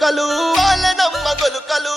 గొలుకలు వాలెనమ్మ గొలుకలు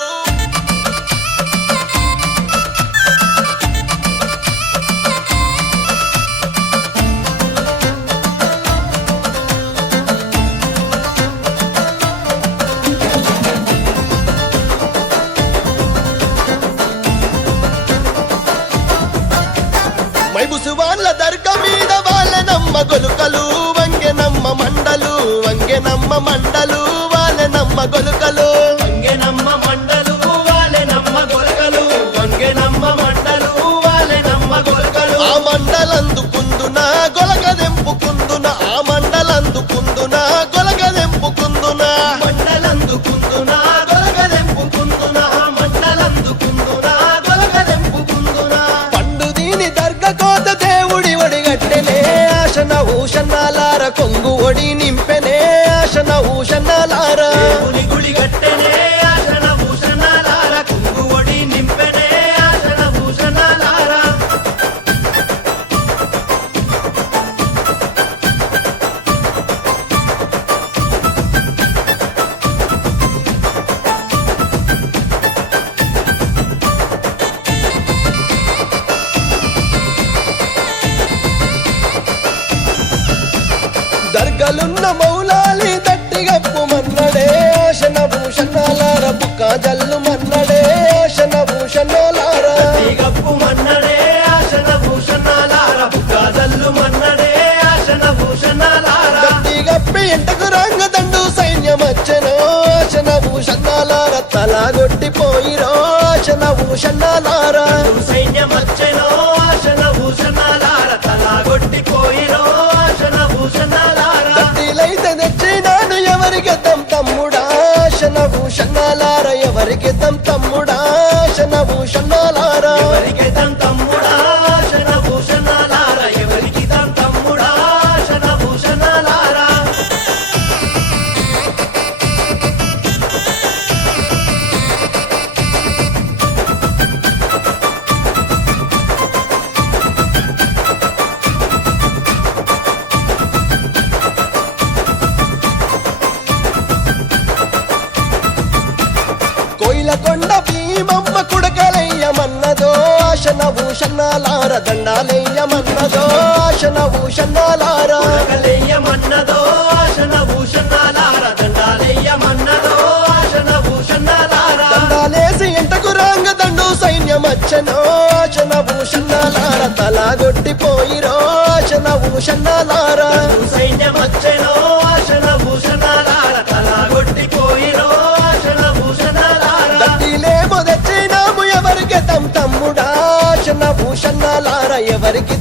మైబుసు వాళ్ళ దర్గా మీద వాలెనమ్మ గొలుకలు వంగెనమ్మ మండలు వంగెనమ్మ మండలు వాలెనమ్మ గొలుకలు వంగెనమ్మ మండలు వాలెనమ్మ గొలకలు వంగెనమ్మ మండలు వాలెనమ్మ గొలకలు ఆ మండలందుకుందున గొలగదెంపుకుందున ఆ మండలందుకుందున గొలగదెంపుకుందున మండలందుకుందున గొలకదెంపుకుందున మండలందుకుందున గొలకదెంపుకుందున పండు దీని దర్గా కోత దేవుడి ఒడిగట్టెనే ఆశన ఊషన్నాలార కొంగు ఒడి నింపెనే ఆశన ఊషన్నాలార దేవుని గుడి గట్టెనే ఆశన భూషణాలార కుంగు ఒడి నింపెనే ఆశన భూషణాలార దర్గలున్న మౌలాలి దట్టిగప్పు మన్నడే ఆశన భూషణాలార బుక్క జల్లు మన్నడే ఆశన భూషణాలార గప్పు మన్నడే ఆశన భూషణాలార బుక్కాజల్లు మన్నడే ఆశన భూషణాలార దట్టిగప్పి ఎంటకు రంగ దండు సైన్యమచ్చెనో ఆశన భూషణాలార తలగొట్టిపోయిరో ఆశన భూషణాలార సైన్యమచ్చెనో ఆశన భూషణాలార తలాగొట్టిపోయిరో ఆశన భూషణాలార దట్టిలైతే తెచ్చినాను ఎవరికి తమ్ముడా ఆశన భూషణాలార ఎవరికి తమ్ముడా ఆశన భూషణాలార ఎవరికి తమ్ముడా ఆశన భూషణాలార ఎవరికి తమ్ముడా ఆశన భూషణాలార కోయిలకొండ భీమమ్మ కుడకలయ్యమన్నదో ఆశన భూషణాలార దండాలయ్యమన్నదో ఆశన భూషణాలార కొలకలెయ్యమన్నదో ఆశన భూషణాలార దండాలెయ్యమన్నదో ఆశన భూషణాలార దండాలేసి ఎంటకు రంగ దండు సైన్యమచ్చనో ఆశన భూషణాలార తలగొట్టిపోయిరో ఆశన భూషణాలార సైన్యమచ్చెనో ఆశన భూషణాలార తలాగొట్టిపోయిరో ఆశన భూషణాలార దట్టిలేమో తెచ్చినాము ఎవరికి తమ్ముడా ఆశన భూషణాలార ఎవరికి